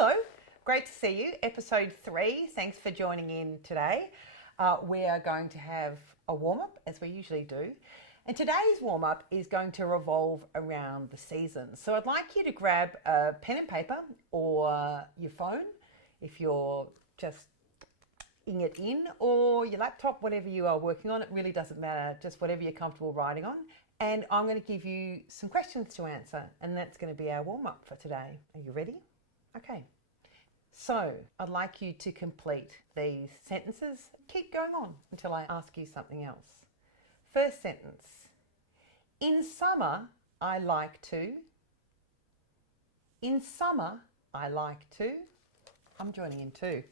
Hello, great to see you. Episode 3. Thanks for joining in today. We are going to have a warm-up as we usually do. And today's warm-up is going to revolve around the seasons. So I'd like you to grab a pen and paper or your phone if you're just ing it in, or your laptop, whatever you are working on. It really doesn't matter, just whatever you're comfortable writing on. And I'm going to give you some questions to answer, and that's going to be our warm-up for today. Are you ready? Okay. So I'd like you to complete these sentences. Keep going on until I ask you something else. First sentence. In summer, I like to. In summer, I like to. I'm joining in too.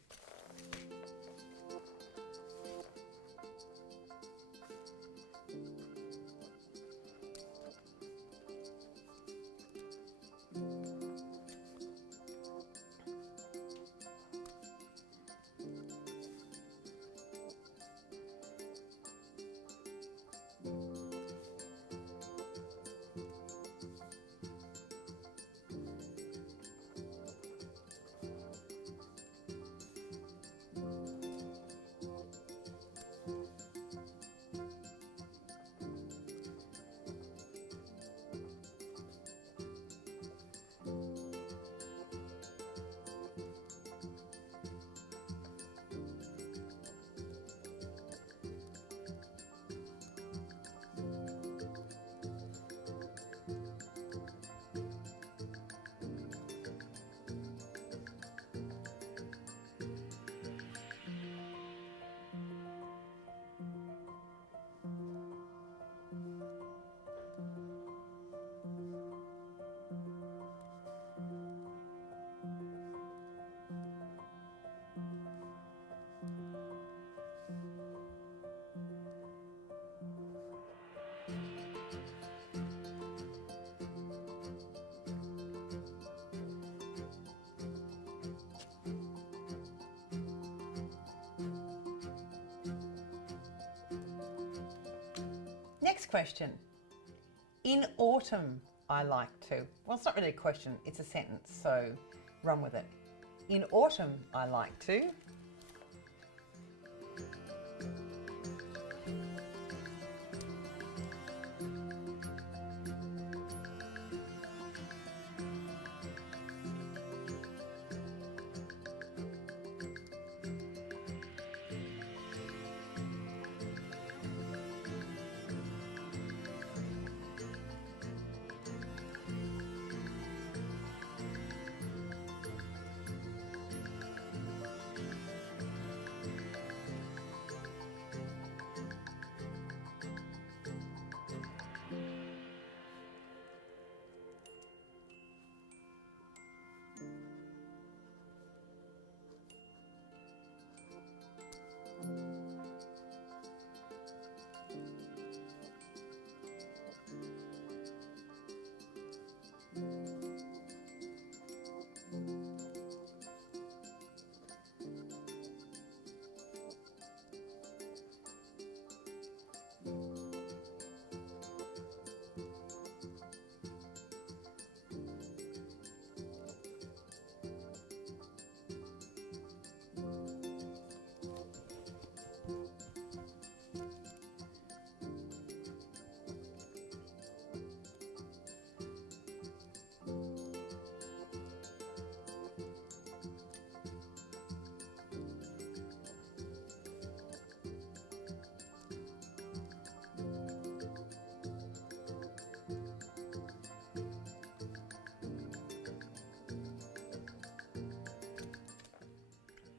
Next question. In autumn, I like to. Well, it's not really a question, it's a sentence, so run with it. In autumn, I like to.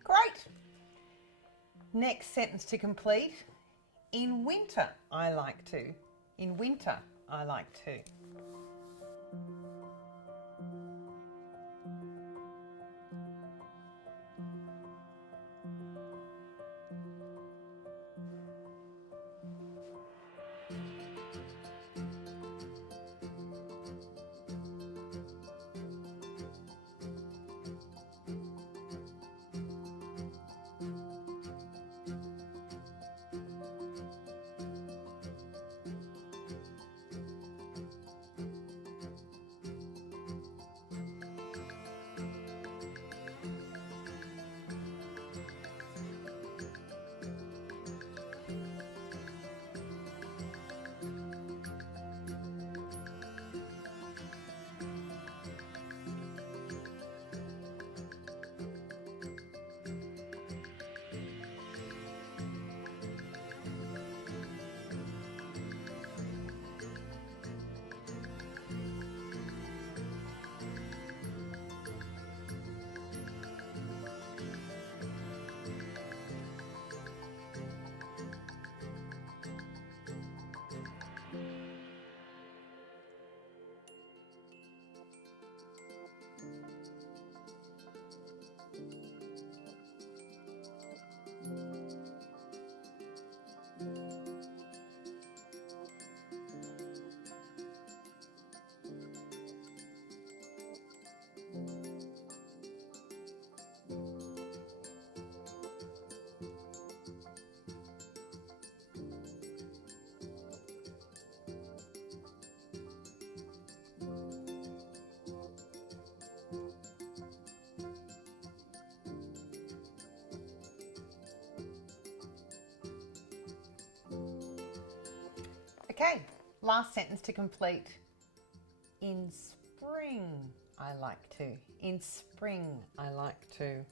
Great. Next sentence to complete. In winter, I like to. In winter, I like to. Okay, last sentence to complete. In spring, I like to. In spring, I like to.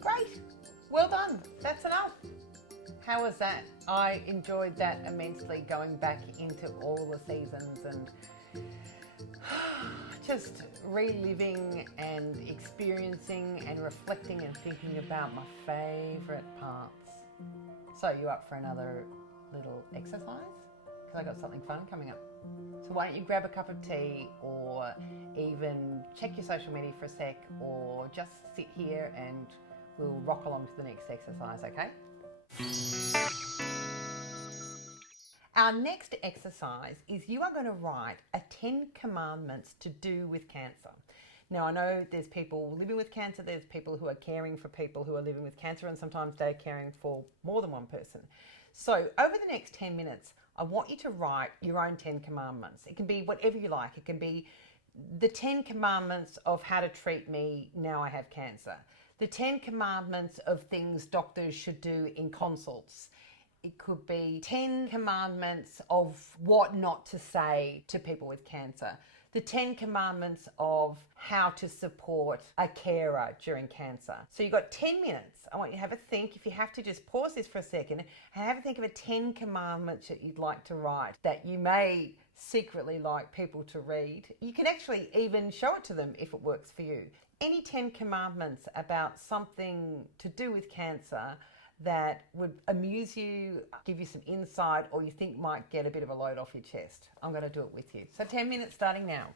Great, well done, that's enough. How was that? I enjoyed that immensely, going back into all the seasons and just reliving and experiencing and reflecting and thinking about my favourite parts. So you up for another little exercise? Because I got something fun coming up. So why don't you grab a cup of tea, or even check your social media for a sec, or just sit here and we'll rock along to the next exercise, okay? Our next exercise is you are going to write a 10 commandments to do with cancer. Now, I know there's people living with cancer, there's people who are caring for people who are living with cancer, and sometimes they're caring for more than one person. So over the next 10 minutes, I want you to write your own 10 commandments. It can be whatever you like. It can be the 10 commandments of how to treat me now I have cancer. The 10 commandments of things doctors should do in consults. It could be 10 commandments of what not to say to people with cancer. The 10 commandments of how to support a carer during cancer. So you've got 10 minutes. I want you to have a think. If you have to, just pause this for a second and have a think of a 10 commandments that you'd like to write that you may secretly like people to read. You can actually even show it to them if it works for you. Any 10 commandments about something to do with cancer that would amuse you, give you some insight, or you think might get a bit of a load off your chest. I'm going to do it with you. So 10 minutes starting now.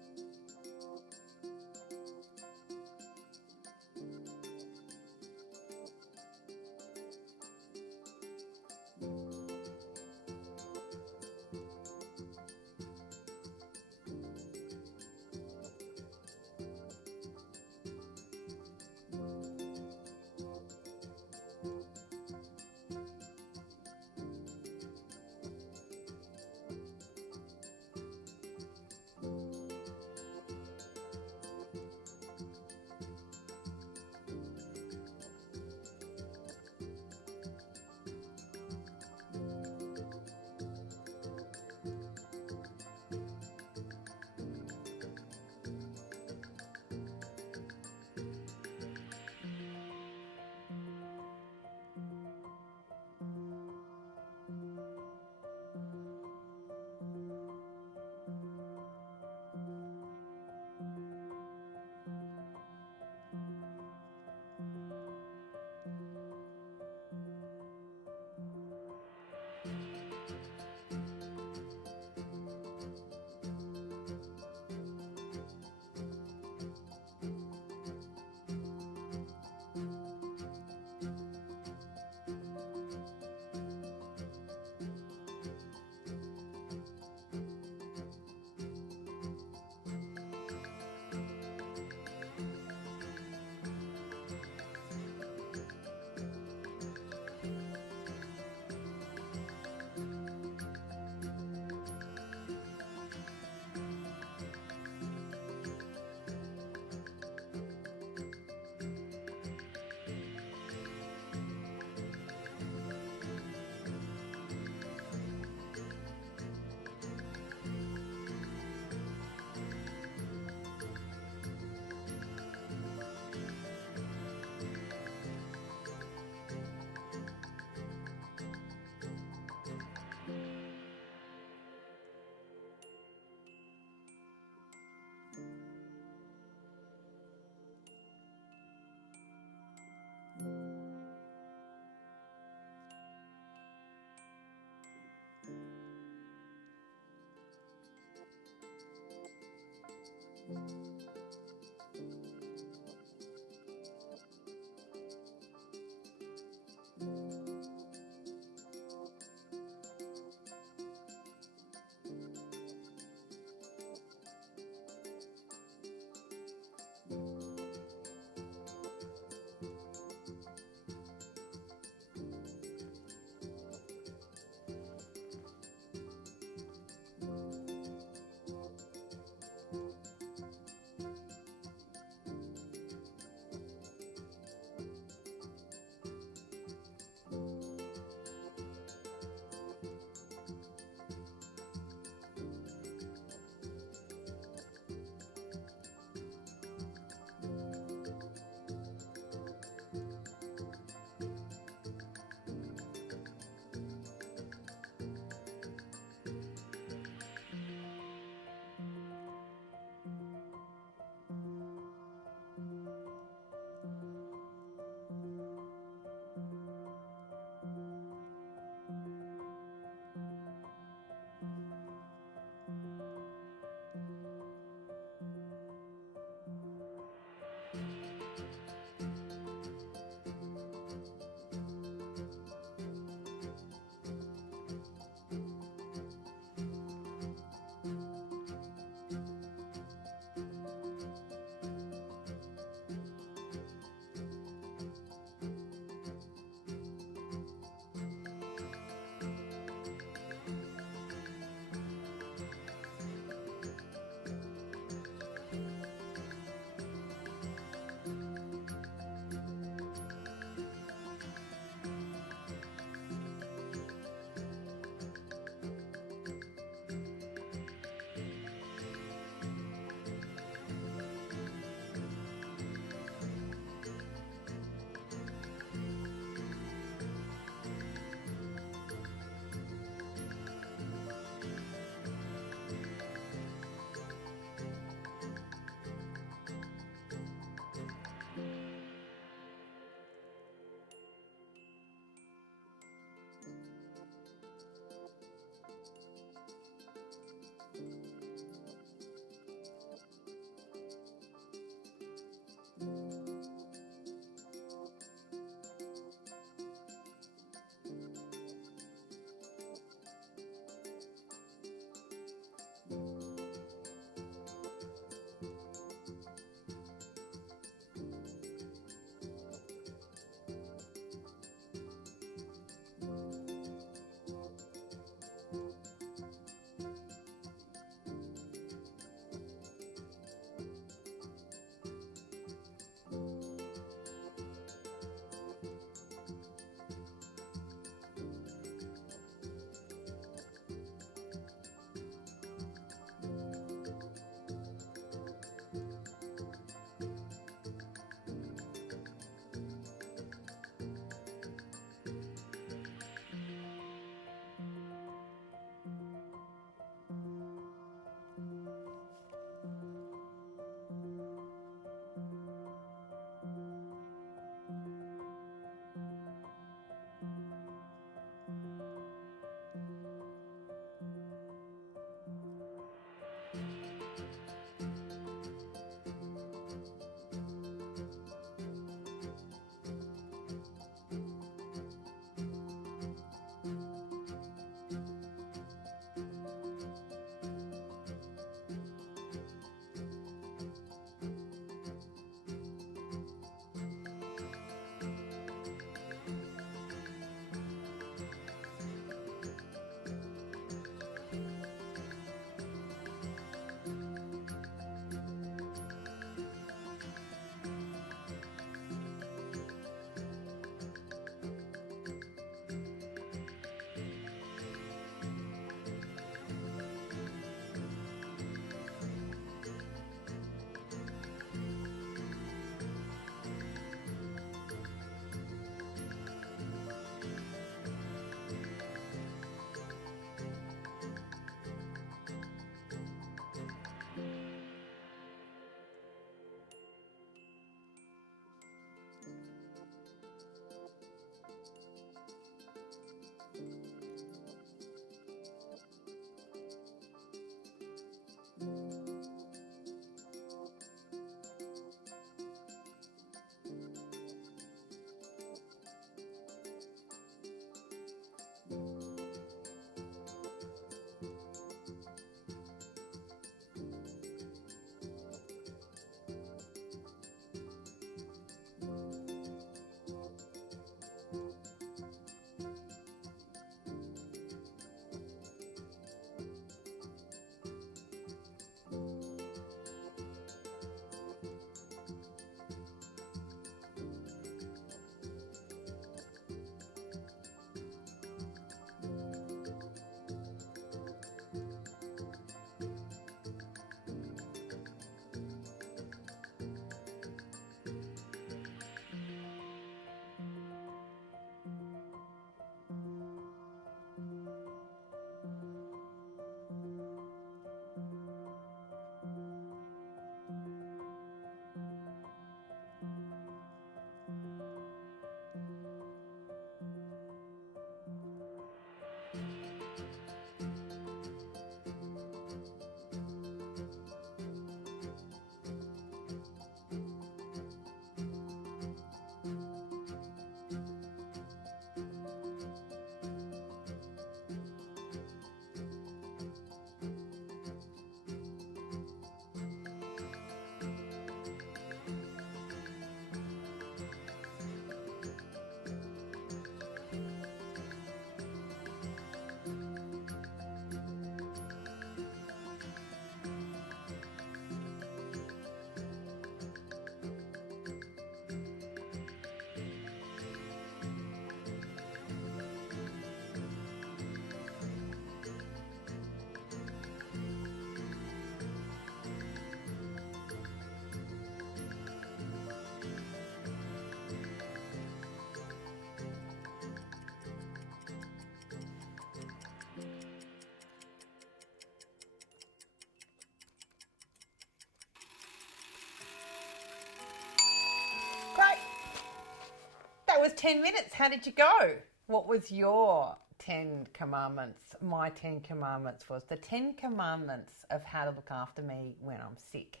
that was 10 minutes. How did you go? What was your 10 commandments? My 10 commandments was the 10 commandments of how to look after me when I'm sick.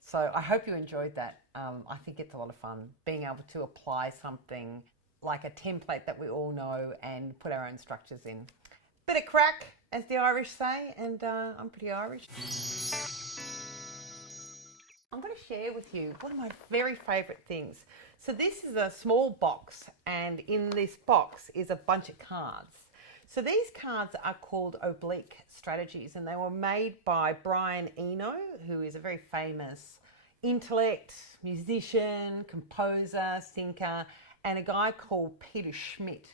So I hope you enjoyed that. I think it's a lot of fun being able to apply something like a template that we all know and put our own structures in. Bit of crack, as the Irish say, and I'm pretty Irish. I'm going to share with you one of my very favourite things. So this is a small box, and in this box is a bunch of cards. So these cards are called oblique strategies, and they were made by Brian Eno, who is a very famous intellect, musician, composer, thinker, and a guy called Peter Schmidt.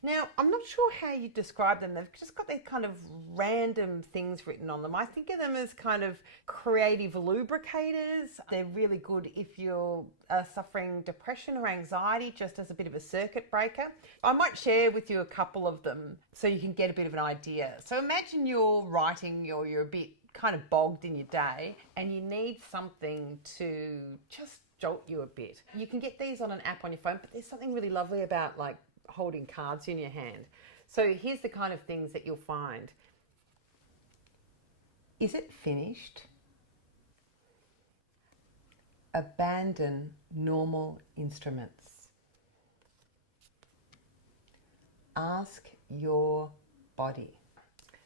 Now, I'm not sure how you describe them. They've just got these kind of random things written on them. I think of them as kind of creative lubricators. They're really good if you're suffering depression or anxiety, just as a bit of a circuit breaker. I might share with you a couple of them so you can get a bit of an idea. So imagine you're writing or you're a bit kind of bogged in your day and you need something to just jolt you a bit. You can get these on an app on your phone, but there's something really lovely about like holding cards in your hand. So here's the kind of things that you'll find. Is it finished? Abandon normal instruments. Ask your body.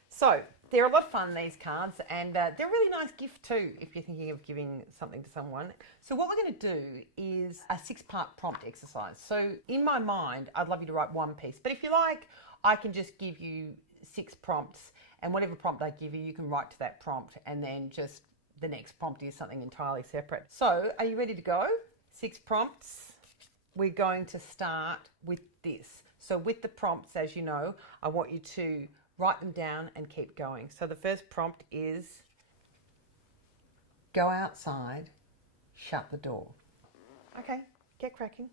So they're a lot of fun, these cards, and they're a really nice gift too if you're thinking of giving something to someone. So what we're going to do is a 6-part prompt exercise. So in my mind, I'd love you to write one piece, but if you like, I can just give you 6 prompts, and whatever prompt I give you, you can write to that prompt, and then just the next prompt is something entirely separate. So are you ready to go? 6 prompts. We're going to start with this. So with the prompts, as you know, I want you to write them down and keep going. So the first prompt is go outside, shut the door. Okay, get cracking.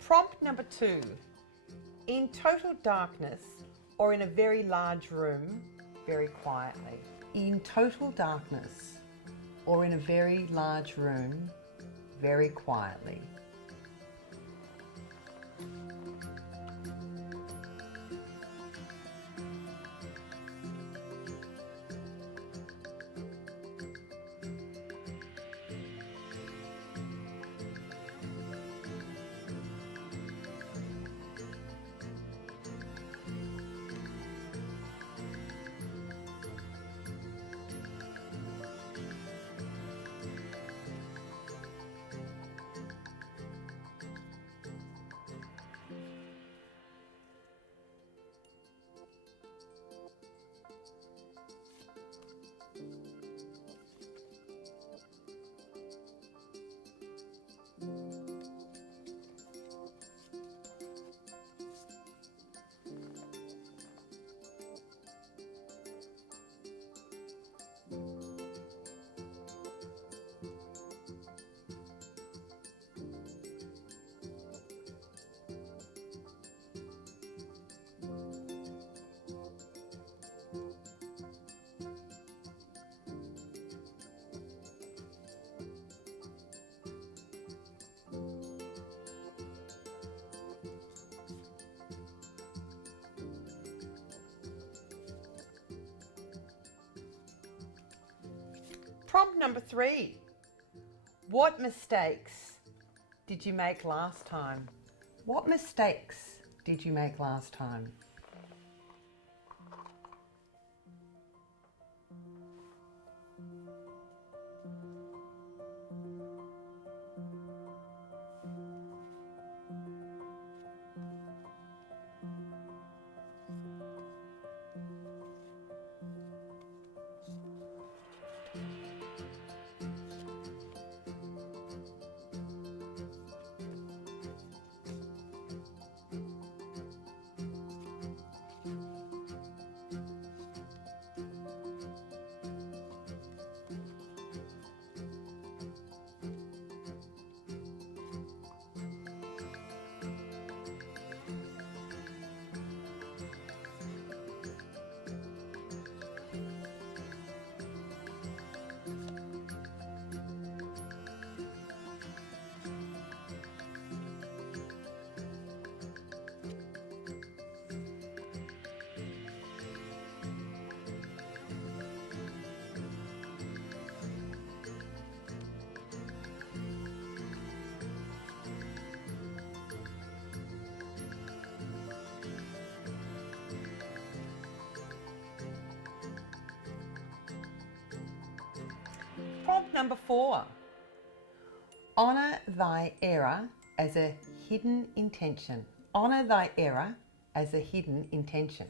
Prompt number 2. In total darkness or in a very large room, very quietly. In total darkness or in a very large room, very quietly. Prompt number 3. What mistakes did you make last time? What mistakes did you make last time? Prompt number 4. Honour thy error as a hidden intention. Honour thy error as a hidden intention.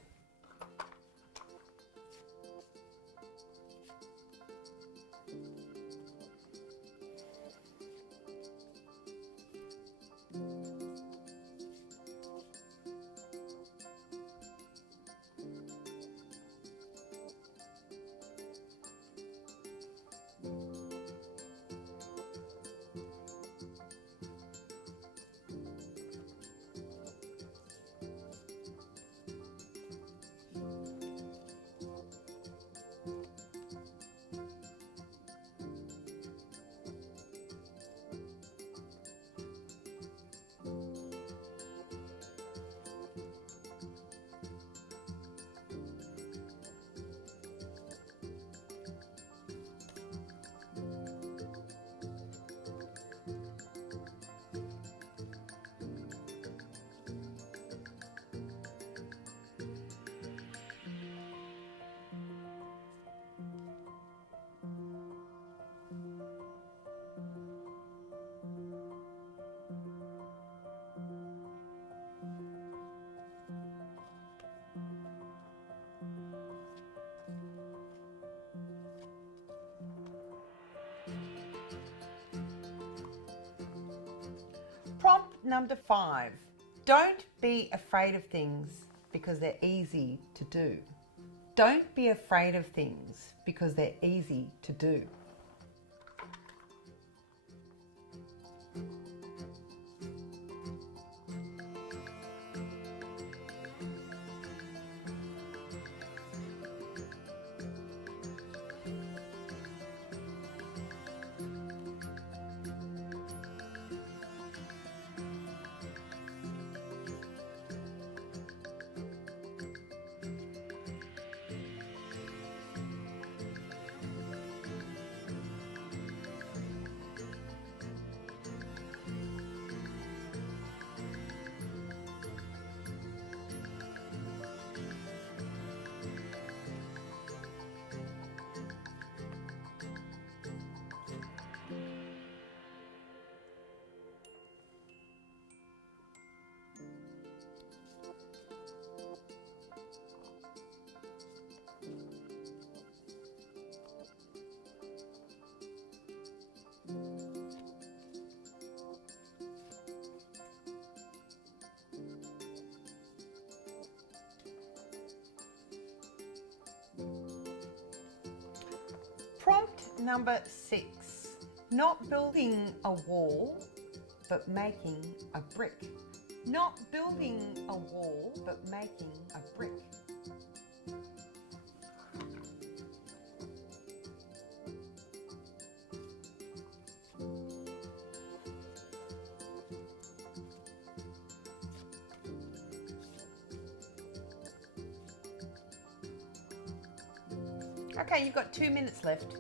Prompt number 5. Don't be afraid of things because they're easy to do. Don't be afraid of things because they're easy to do. Prompt number 6. Not building a wall, but making a brick. Not building a wall, but making a brick. Okay, you've got 2 minutes left.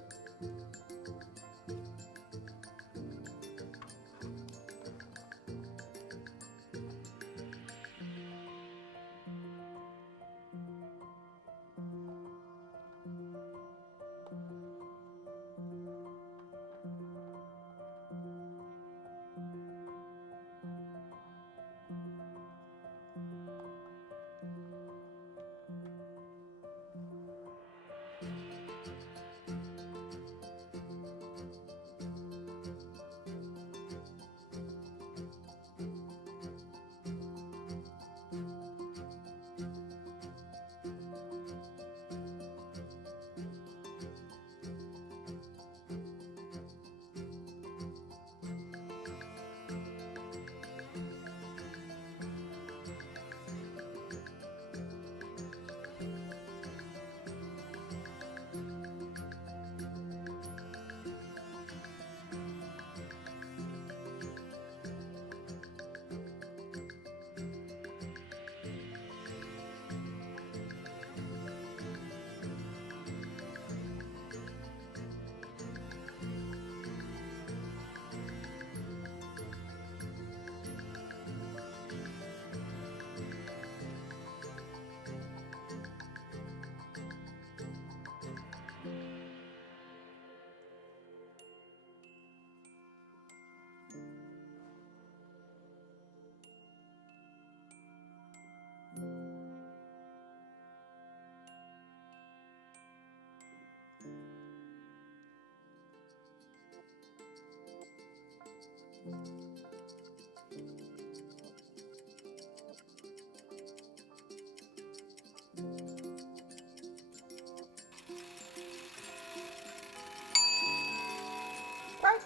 right,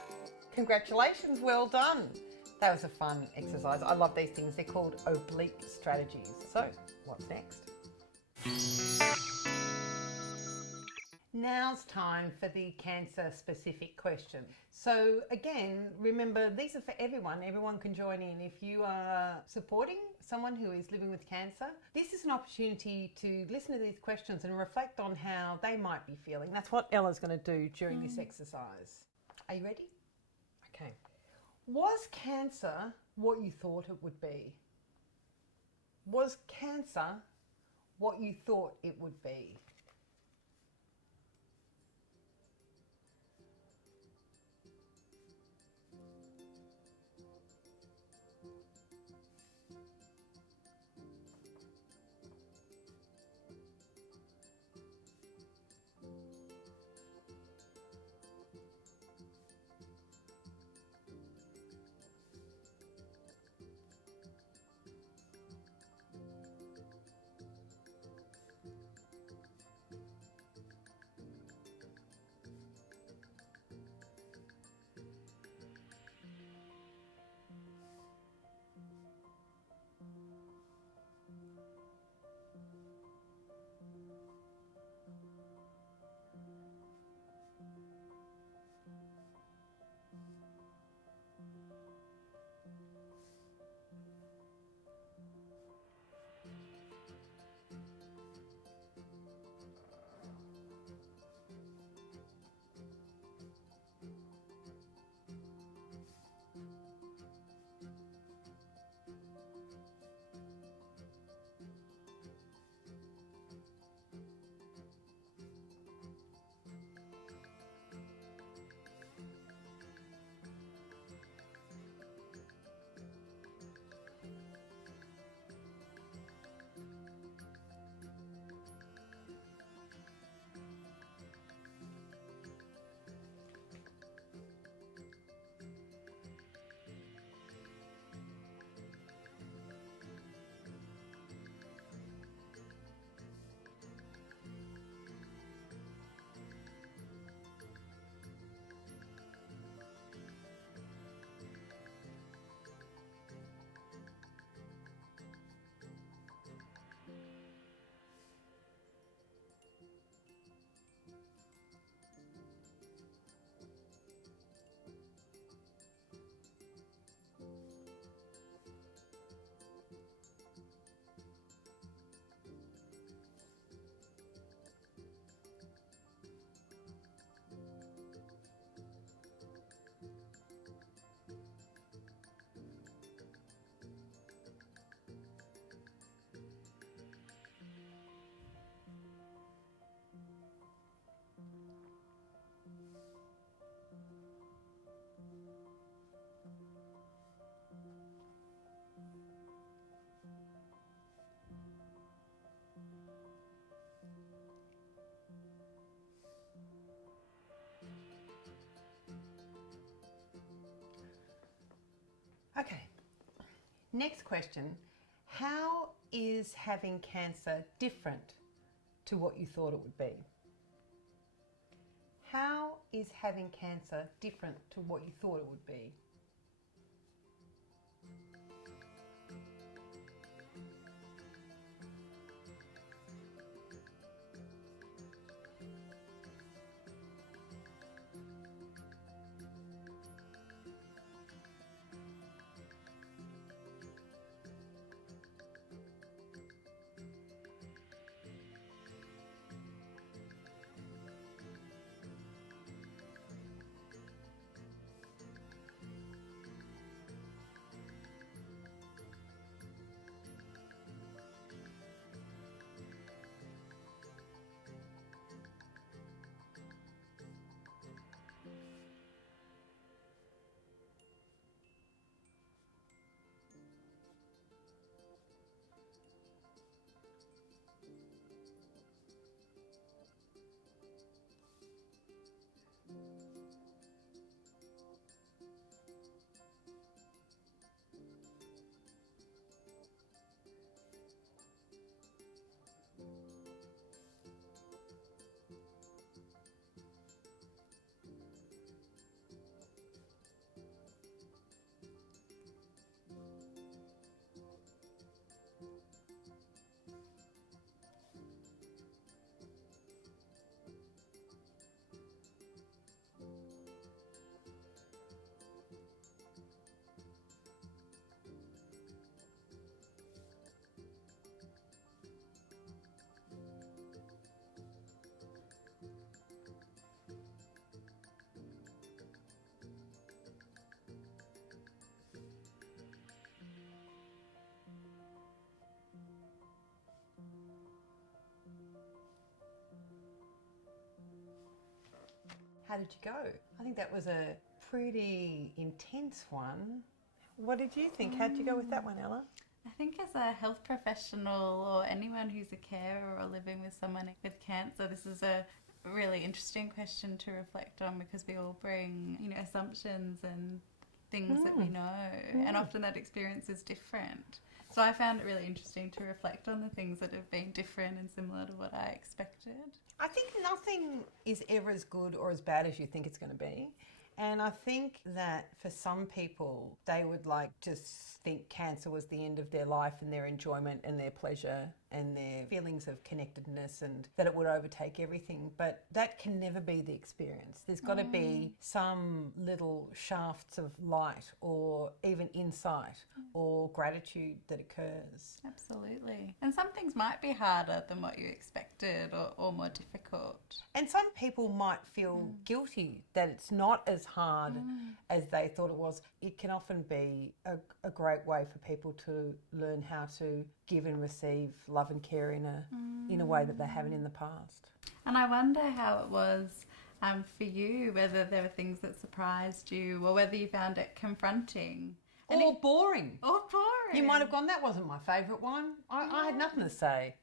congratulations, well done. That was a fun exercise. I love these things. They're called oblique strategies. So, what's next? Now's time for the cancer specific question. So again, remember these are for everyone. Everyone can join in. If you are supporting someone who is living with cancer, this is an opportunity to listen to these questions and reflect on how they might be feeling. That's what Ella's going to do during this exercise. Are you ready? Okay. Was cancer what you thought it would be? Was cancer what you thought it would be? Okay, next question. How is having cancer different to what you thought it would be? How is having cancer different to what you thought it would be? how did you go? I think that was a pretty intense one. What did you think? How did you go with that one, Ella? I think as a health professional or anyone who's a carer or living with someone with cancer, this is a really interesting question to reflect on, because we all bring, assumptions and things that we know, and often that experience is different. So I found it really interesting to reflect on the things that have been different and similar to what I expected. I think nothing is ever as good or as bad as you think it's going to be. And I think that for some people, they would just think cancer was the end of their life and their enjoyment and their pleasure and their feelings of connectedness, and that it would overtake everything. But that can never be the experience. There's got to be some little shafts of light or even insight or gratitude that occurs. Absolutely. And some things might be harder than what you expected, or more difficult. And some people might feel guilty that it's not as hard as they thought it was. It can often be a great way for people to learn how to give and receive love and care in a way that they haven't in the past. And I wonder how it was for you, whether there were things that surprised you or whether you found it confronting. Or boring. Or boring. You might have gone, that wasn't my favourite one. I had nothing to say.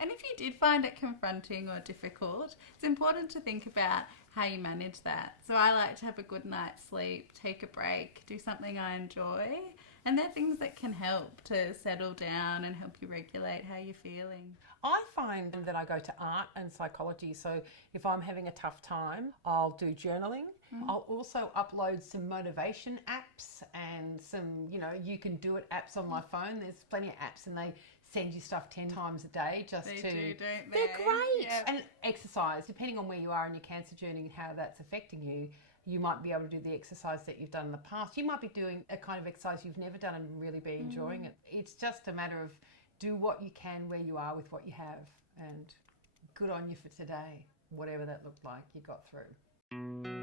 And if you did find it confronting or difficult, it's important to think about how you manage that. So I like to have a good night's sleep, take a break, do something I enjoy. And they're things that can help to settle down and help you regulate how you're feeling. I find that I go to art and psychology. So if I'm having a tough time, I'll do journaling. I'll also upload some motivation apps and some, you can do it apps on my phone. There's plenty of apps and they send you stuff 10 times a day just They to... do, don't they? They're great. Yep. And exercise, depending on where you are in your cancer journey and how that's affecting you, you might be able to do the exercise that you've done in the past. You might be doing a kind of exercise you've never done and really be enjoying it. It's just a matter of do what you can where you are with what you have, and good on you for today, whatever that looked like you got through.